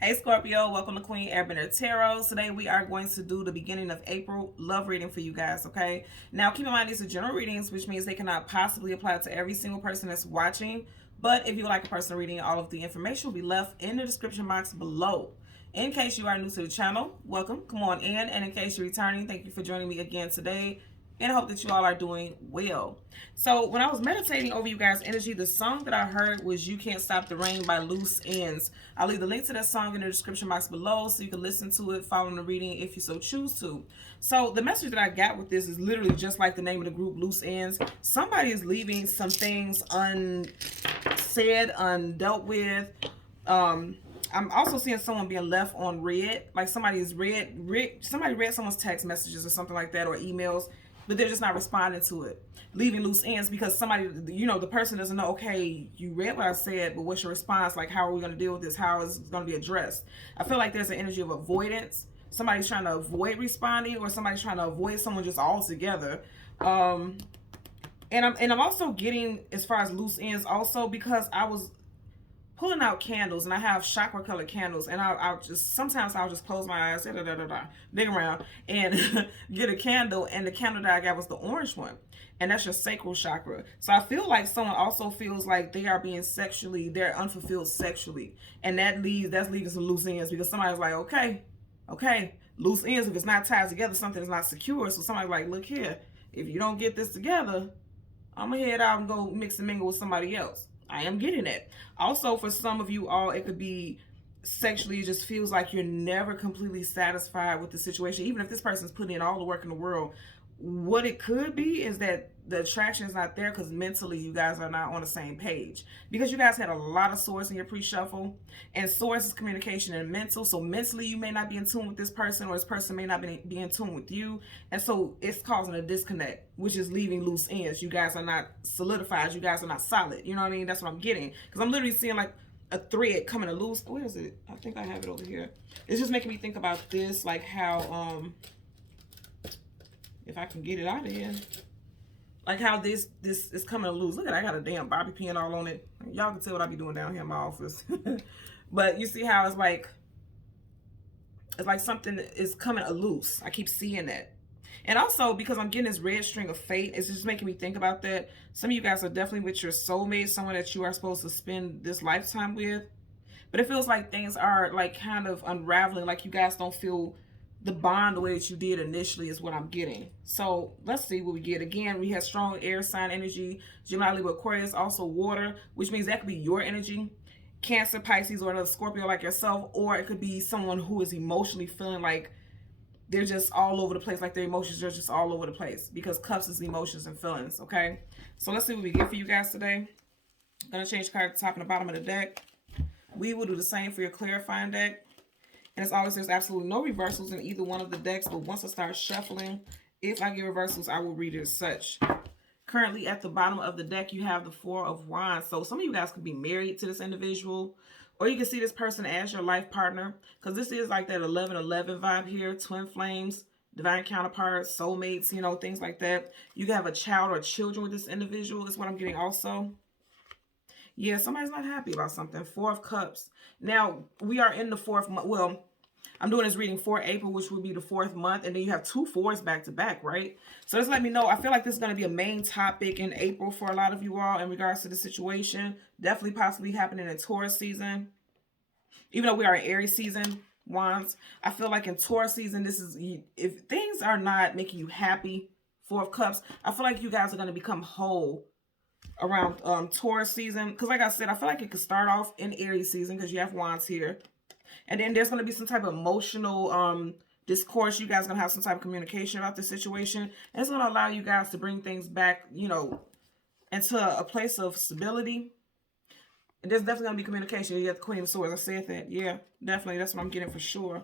Hey Scorpio, welcome to Queen Airbender Tarot. Today we are going to do the beginning of April love reading for you guys, okay? Now keep in mind these are general readings, which means they cannot possibly apply to every single person that's watching. But if you would like a personal reading, all of the information will be left in the description box below. In case you are new to the channel, welcome, come on in. And in case you're returning, thank you for joining me again today. And I hope that you all are doing well. So when I was meditating over you guys' energy, the song that I heard was You Can't Stop the Rain by Loose Ends. I'll leave the link to that song in the description box below so you can listen to it, following the reading if you so choose to. So the message that I got with this is literally just like the name of the group, Loose Ends. Somebody is leaving some things unsaid, undealt with. I'm also seeing someone being left on red, like somebody read someone's text messages or something like that, or emails, but they're just not responding to it, leaving loose ends because somebody, the person doesn't know, okay, you read what I said, but what's your response? Like, how are we going to deal with this? How is it going to be addressed? I feel like there's an energy of avoidance. Somebody's trying to avoid responding, or somebody's trying to avoid someone just altogether. And I'm also getting, as far as loose ends, also because I was pulling out candles, and I have chakra colored candles, and I'll just close my eyes, dig around and get a candle, and the candle that I got was the orange one, and that's your sacral chakra. So I feel like someone also feels like they are being they're unfulfilled sexually, and that's leading some loose ends, because somebody's like, okay, loose ends, if it's not tied together, something is not secure. So somebody's like, look here, if you don't get this together, I'm gonna head out and go mix and mingle with somebody else. I am getting it. Also, for some of you all, it could be sexually, it just feels like you're never completely satisfied with the situation. Even if this person's putting in all the work in the world, what it could be is that the attraction is not there because mentally you guys are not on the same page. Because you guys had a lot of swords in your pre-shuffle, and swords is communication and mental. So mentally you may not be in tune with this person, or this person may not be in tune with you. And so it's causing a disconnect, which is leaving loose ends. You guys are not solidified. You guys are not solid. You know what I mean? That's what I'm getting. Because I'm literally seeing like a thread coming to loose. Where is it? I think I have it over here. It's just making me think about this, like how if I can get it out of here, like how this is coming to loose. Look at, I got a damn bobby pin all on it. Y'all can tell what I be doing down here in my office. But you see how it's like something is coming loose. I keep seeing that. And also, because I'm getting this red string of fate, it's just making me think about that. Some of you guys are definitely with your soulmate, someone that you are supposed to spend this lifetime with. But it feels like things are like kind of unraveling, like you guys don't feel the bond the way that you did initially, is what I'm getting. So let's see what we get. Again, we have strong air sign energy, Gemini, Libra, Aquarius, also water, which means that could be your energy. Cancer, Pisces, or another Scorpio like yourself, or it could be someone who is emotionally feeling like they're just all over the place, like their emotions are just all over the place, because cups is emotions and feelings, okay? So let's see what we get for you guys today. I'm going to change the card at the top and the bottom of the deck. We will do the same for your clarifying deck. And as always, there's absolutely no reversals in either one of the decks, but once I start shuffling, if I get reversals, I will read it as such. Currently at the bottom of the deck, you have the Four of Wands. So some of you guys could be married to this individual, or you can see this person as your life partner, because this is like that 11-11 vibe here, twin flames, divine counterparts, soulmates, things like that. You can have a child or children with this individual, is what I'm getting also. Yeah, somebody's not happy about something. Four of Cups. Now, we are in the fourth month. Well, I'm doing this reading for April, which would be the fourth month. And then you have two fours back to back, right? So just let me know. I feel like this is going to be a main topic in April for a lot of you all in regards to the situation. Definitely possibly happening in Taurus season. Even though we are in Aries season, Wands. I feel like in Taurus season, this is, if things are not making you happy, Four of Cups, I feel like you guys are going to become whole around Taurus season. Because like I said, I feel like it could start off in Aries season because you have Wands here. And then there's going to be some type of emotional discourse. You guys are going to have some type of communication about the situation. And it's going to allow you guys to bring things back, into a place of stability. And there's definitely going to be communication. You got the Queen of Swords. I said that. Yeah, definitely. That's what I'm getting for sure.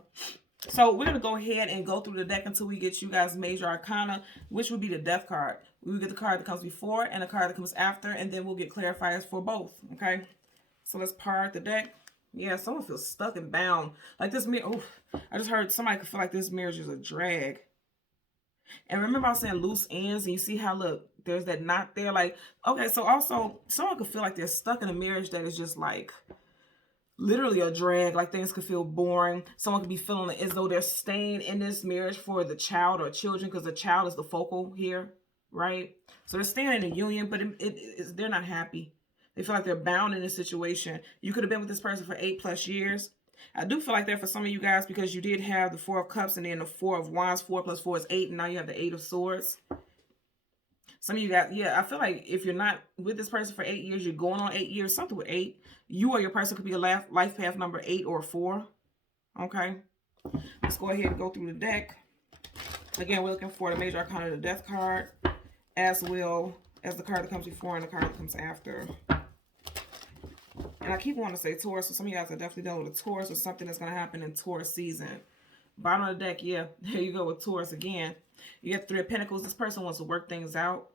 So we're going to go ahead and go through the deck until we get you guys major arcana, which would be the Death card. We will get the card that comes before and the card that comes after, and then we'll get clarifiers for both. Okay? So let's part the deck. Yeah, someone feels stuck and bound. Like this mirror. Oh, I just heard somebody could feel like this marriage is a drag. And remember I was saying loose ends, and you see how, look, there's that knot there. Like, okay, so also someone could feel like they're stuck in a marriage that is just like literally a drag, like things could feel boring. Someone could be feeling as though they're staying in this marriage for the child or children, because the child is the focal here, right? So they're staying in a union, but they're not happy. They feel like they're bound in this situation. You could have been with this person for 8+ years. I do feel like that for some of you guys, because you did have the Four of Cups and then the Four of Wands. 4 plus 4 is 8, and now you have the 8 of Swords. Some of you guys, yeah, I feel like if you're not with this person for 8 years, you're going on 8 years, something with 8. You or your person could be a life path number 8 or 4. Okay. Let's go ahead and go through the deck. Again, we're looking for the major arcana, the Death card, as well as the card that comes before and the card that comes after. And I keep wanting to say Taurus, so some of you guys are definitely dealing with a Taurus or something that's going to happen in Taurus season. Bottom of the deck, yeah, there you go with Taurus again. You have 3 of Pentacles. This person wants to work things out.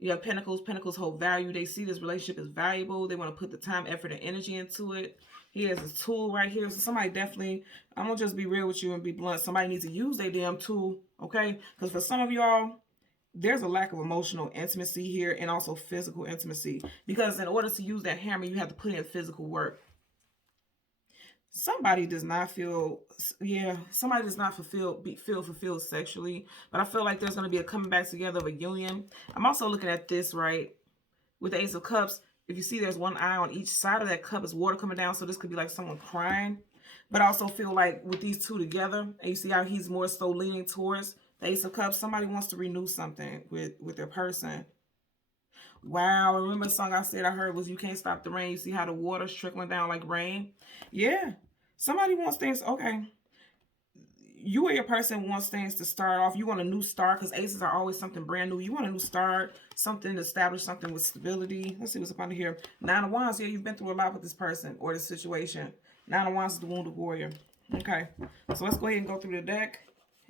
You have Pentacles. Pentacles hold value. They see this relationship as valuable. They want to put the time, effort, and energy into it. He has his tool right here. So somebody definitely, I'm going to just be real with you and be blunt. Somebody needs to use their damn tool, okay? Because for some of y'all, there's a lack of emotional intimacy here and also physical intimacy. Because in order to use that hammer, you have to put in physical work. Somebody does not feel, somebody does not feel fulfilled sexually. But I feel like there's going to be a coming back together of a union. I'm also looking at this, right, with the Ace of Cups. If you see, there's one eye on each side of that cup is water coming down. So this could be like someone crying. But I also feel like with these two together, and you see how he's more so leaning towards the Ace of Cups, somebody wants to renew something with their person. Wow, remember the song I said I heard was You Can't Stop the Rain. You see how the water's trickling down like rain? Yeah. Somebody wants things, okay. You or your person wants things to start off. You want a new start, because aces are always something brand new. You want a new start, something to establish something with stability. Let's see what's up under here. 9 of Wands. Yeah, you've been through a lot with this person or this situation. 9 of Wands is the Wounded Warrior. Okay, so let's go ahead and go through the deck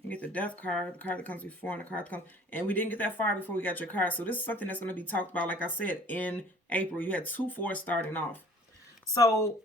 and get the Death card, the card that comes before and the card that comes. And we didn't get that far before we got your card. So this is something that's going to be talked about, like I said, in April. You had 2 4s starting off. So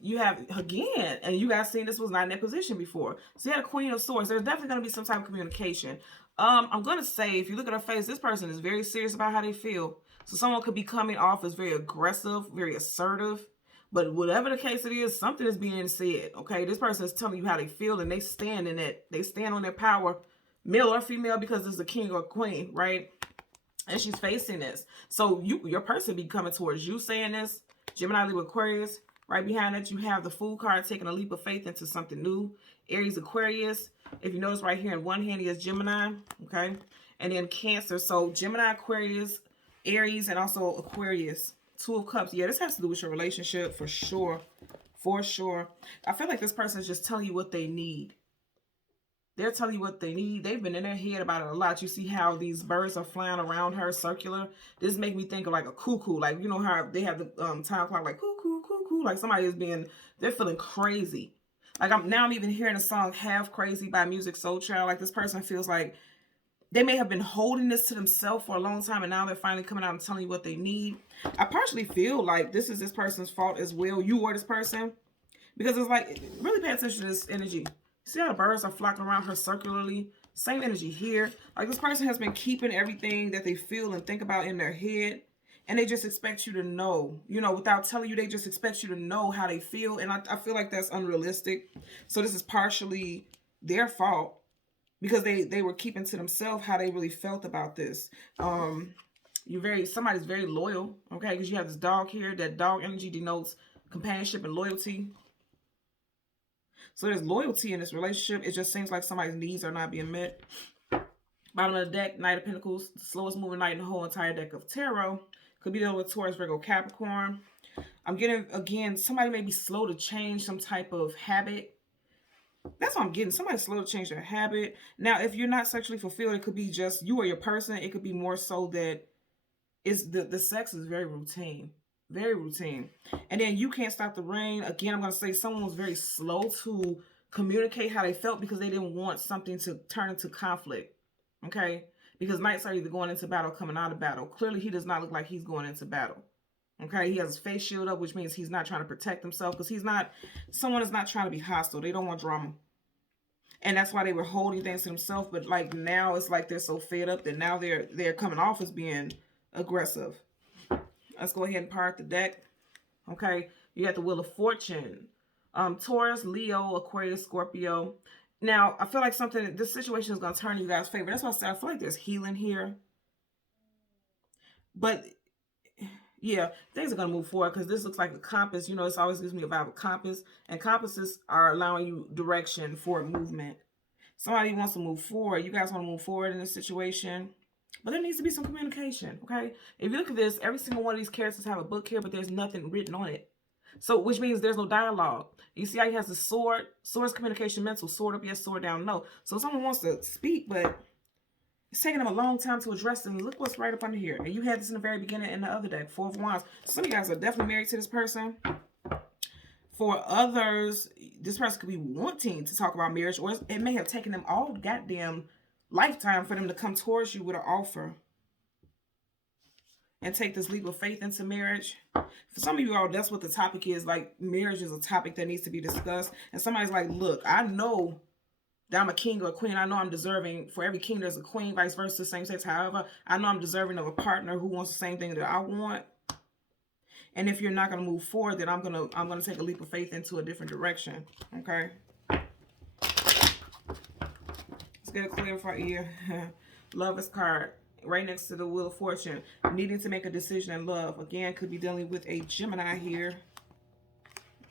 you have, again, and you guys seen this was not in that position before. So you had a Queen of Swords. There's definitely going to be some type of communication. I'm going to say, if you look at her face, this person is very serious about how they feel. So someone could be coming off as very aggressive, very assertive. But whatever the case it is, something is being said, okay? This person is telling you how they feel, and they stand in it. They stand on their power, male or female, because it's a king or queen, right? And she's facing this. So your person be coming towards you saying this. Gemini, Libra, Aquarius. Right behind that, you have the Fool card, taking a leap of faith into something new. Aries, Aquarius. If you notice right here in one hand, he has Gemini, okay? And then Cancer. So Gemini, Aquarius, Aries, and also Aquarius. 2 of Cups. Yeah, this has to do with your relationship for sure. For sure. I feel like this person is just telling you what they need. They're telling you what they need. They've been in their head about it a lot. You see how these birds are flying around her circular. This make me think of like a cuckoo. Like, you know how they have the time clock like cuckoo, cuckoo. Like somebody is being, they're feeling crazy. Like I'm even hearing a song Half Crazy by Music Soul Child. Like this person feels like they may have been holding this to themselves for a long time, and now they're finally coming out and telling you what they need. I partially feel like this is this person's fault as well, you or this person, because it's like, really pay attention to this energy. See how the birds are flocking around her circularly? Same energy here. Like this person has been keeping everything that they feel and think about in their head, and they just expect you to know, you know, without telling you, they just expect you to know how they feel, and I feel like that's unrealistic. So this is partially their fault, because they were keeping to themselves how they really felt about this. Somebody's very loyal, okay? Because you have this dog here. That dog energy denotes companionship and loyalty. So there's loyalty in this relationship. It just seems like somebody's needs are not being met. Bottom of the deck, Knight of Pentacles, the slowest moving knight in the whole entire deck of tarot. Could be dealing with Taurus, Virgo, Capricorn. I'm getting, again, somebody may be slow to change some type of habit. That's what I'm getting. Somebody's slow to change their habit. Now, if you're not sexually fulfilled, it could be just you or your person. It could be more so that it's the sex is very routine. Very routine. And then You Can't Stop the Rain. Again, I'm going to say someone was very slow to communicate how they felt because they didn't want something to turn into conflict. Okay? Because knights are either going into battle or coming out of battle. Clearly, he does not look like he's going into battle. Okay? He has his face shield up, which means he's not trying to protect himself, because someone is not trying to be hostile. They don't want drama. And that's why they were holding things to themselves. But like now, it's like they're so fed up that now they're coming off as being aggressive. Let's go ahead and part the deck. Okay, You got the Wheel of Fortune. Taurus, Leo, Aquarius, Scorpio. Now, I feel like this situation is going to turn in you guys' favor. That's why I said I feel like there's healing here. But yeah, things are going to move forward because this looks like a compass. You know, this always gives me a vibe of compass. And compasses are allowing you direction for movement. Somebody wants to move forward. You guys want to move forward in this situation. But there needs to be some communication, okay? If you look at this, every single one of these characters have a book here, but there's nothing written on it. So, which means there's no dialogue. You see how he has the sword? Sword's communication mental. Sword up, yes, sword down, no. So someone wants to speak, but it's taking them a long time to address them. Look what's right up under here. And you had this in the very beginning in the other deck, Four of Wands. Some of you guys are definitely married to this person. For others, this person could be wanting to talk about marriage, or it may have taken them all goddamn lifetime for them to come towards you with an offer and take this leap of faith into marriage. For some of you all, that's what the topic is. Like, marriage is a topic that needs to be discussed. And somebody's like, look, I know that I'm a king or a queen. I know I'm deserving. For every king, there's a queen, vice versa, same sex. However, I know I'm deserving of a partner who wants the same thing that I want. And if you're not going to move forward, then I'm gonna take a leap of faith into a different direction. Okay. Let's get a clear for you. Lovers card. Right next to the Wheel of Fortune. Needing to make a decision in love. Again, could be dealing with a Gemini here.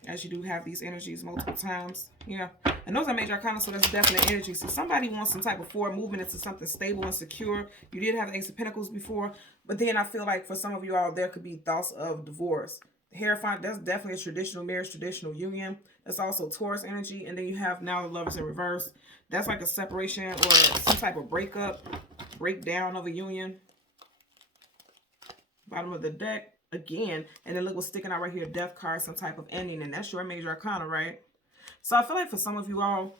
As you do have these energies multiple times. Yeah. And those are major arcana, so that's definite energy. So somebody wants some type of forward movement into something stable and secure. You did have the Ace of Pentacles before. But then I feel like for some of you all, there could be thoughts of divorce. Hierophant, that's definitely a traditional marriage, traditional union. That's also Taurus energy. And then you have now the Lovers in reverse. That's like a separation or some type of breakdown of a union. Bottom of the deck again, and then look what's sticking out right here, Death card, some type of ending, and that's your major arcana, right? So I feel like for some of you all,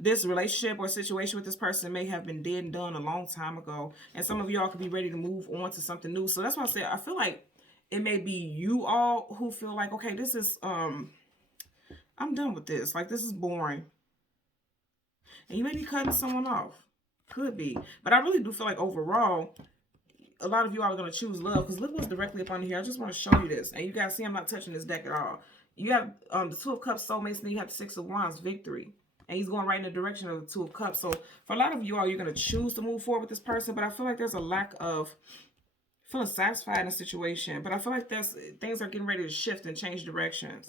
this relationship or situation with this person may have been dead and done a long time ago, and some of y'all could be ready to move on to something new. So that's why I said I feel like it may be you all who feel like, okay, this is I'm done with this, like this is boring, and you may be cutting someone off. Could be. But I really do feel like overall, a lot of you all are going to choose love. Because look what's directly up on here. I just want to show you this. And you guys see I'm not touching this deck at all. You have the Two of Cups, soulmates, and then you have the Six of Wands, victory. And he's going right in the direction of the Two of Cups. So for a lot of you all, you're going to choose to move forward with this person. But I feel like there's a lack of feeling satisfied in a situation. But I feel like things are getting ready to shift and change directions.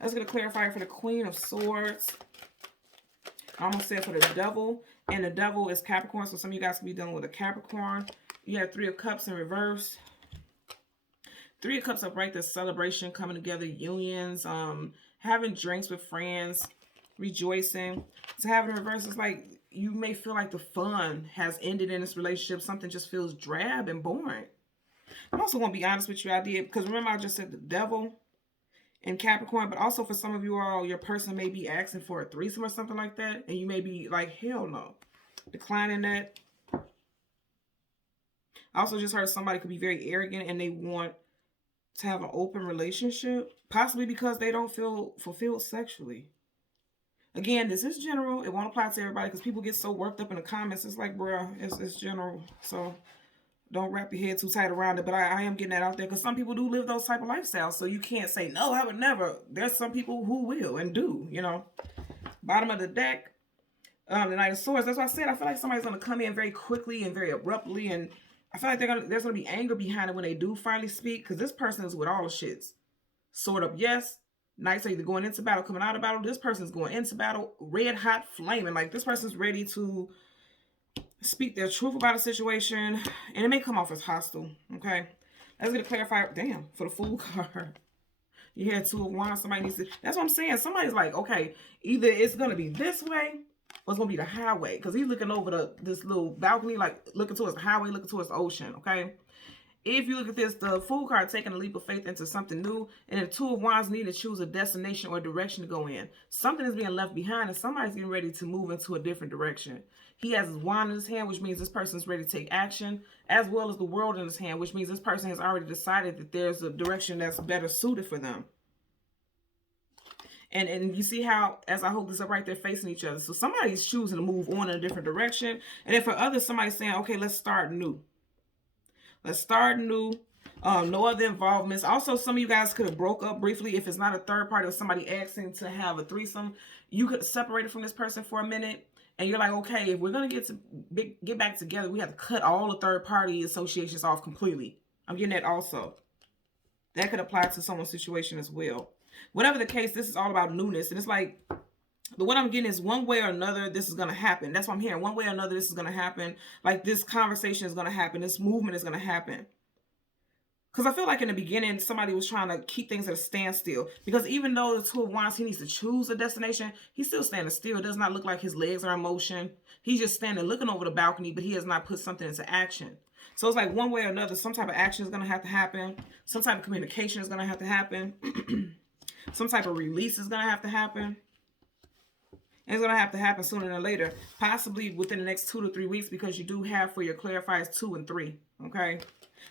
That's going to clarify for the Queen of Swords. I almost said for the Devil. And the Devil is Capricorn, so some of you guys could be dealing with a Capricorn. You have Three of Cups in reverse. Three of Cups upright, the celebration, coming together, unions, having drinks with friends, rejoicing. To have it in reverse, it's like you may feel like the fun has ended in this relationship. Something just feels drab and boring. I'm also going to be honest with you, because remember I just said the Devil in Capricorn, but also for some of you all, your person may be asking for a threesome or something like that, and you may be like, hell no, declining that. I also just heard somebody could be very arrogant and they want to have an open relationship, possibly because they don't feel fulfilled sexually. Again, this is general. It won't apply to everybody because people get so worked up in the comments. It's like, bro, it's general. So don't wrap your head too tight around it. But I am getting that out there because some people do live those type of lifestyles. So you can't say, no, I would never. There's some people who will and do, you know. Bottom of the deck, the Knight of Swords. That's why I said I feel like somebody's going to come in very quickly and very abruptly. And I feel like there's going to be anger behind it when they do finally speak. Because this person is with all the shits. Sword up, yes. Knights are either going into battle, coming out of battle. This person's going into battle, red hot, flaming. Like this person's ready to speak their truth about a situation, and it may come off as hostile. Okay, let's get a clarify. Damn, for the Fool card, you had Two of Wands. Somebody needs to. That's what I'm saying. Somebody's like, okay, either it's gonna be this way or it's gonna be the highway, because he's looking over this little balcony, like looking towards the highway, looking towards the ocean. Okay. If you look at this, the Fool card taking a leap of faith into something new, and the Two of Wands need to choose a destination or direction to go in. Something is being left behind, and somebody's getting ready to move into a different direction. He has his wand in his hand, which means this person is ready to take action, as well as the world in his hand, which means this person has already decided that there's a direction that's better suited for them. And you see how, as I hold this up right there, facing each other. So somebody's choosing to move on in a different direction. And then for others, somebody's saying, okay, let's start new. Let's start new. No other involvements. Also, some of you guys could have broke up briefly. If it's not a third party or somebody asking to have a threesome, you could separate from this person for a minute. And you're like, okay, if we're going to get back together, we have to cut all the third party associations off completely. I'm getting that also. That could apply to someone's situation as well. Whatever the case, this is all about newness. And it's like, but what I'm getting is one way or another, this is going to happen. That's what I'm hearing. One way or another, this is going to happen. Like this conversation is going to happen. This movement is going to happen. Because I feel like in the beginning, somebody was trying to keep things at a standstill. Because even though the Two of Wands, he needs to choose a destination, he's still standing still. It does not look like his legs are in motion. He's just standing looking over the balcony, but he has not put something into action. So it's like one way or another, some type of action is going to have to happen. Some type of communication is going to have to happen. Some type of release is going to have to happen. And it's going to have to happen sooner than later. Possibly within the next 2 to 3 weeks, because you do have for your clarifiers 2 and 3. Okay.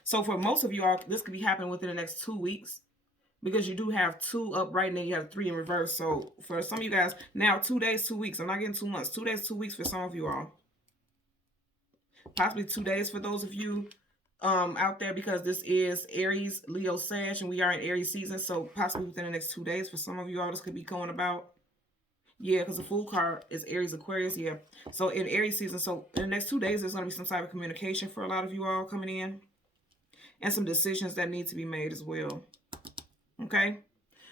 So for most of you all, this could be happening within the next 2 weeks. Because you do have 2 upright and then you have 3 in reverse. So for some of you guys, now 2 days, 2 weeks. I'm not getting 2 months. 2 days, 2 weeks for some of you all. Possibly 2 days for those of you out there, because this is Aries, Leo, Sag, and we are in Aries season. So possibly within the next 2 days for some of you all, this could be going about. Yeah, because the Fool card is Aries, Aquarius. Yeah. So in Aries season, so in the next 2 days, there's going to be some type of communication for a lot of you all coming in. And some decisions that need to be made as well. Okay.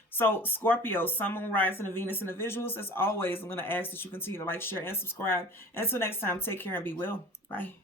So Scorpio, Sun, Moon, Rising, and Venus in the visuals. As always, I'm going to ask that you continue to like, share, and subscribe. Until next time, take care and be well. Bye.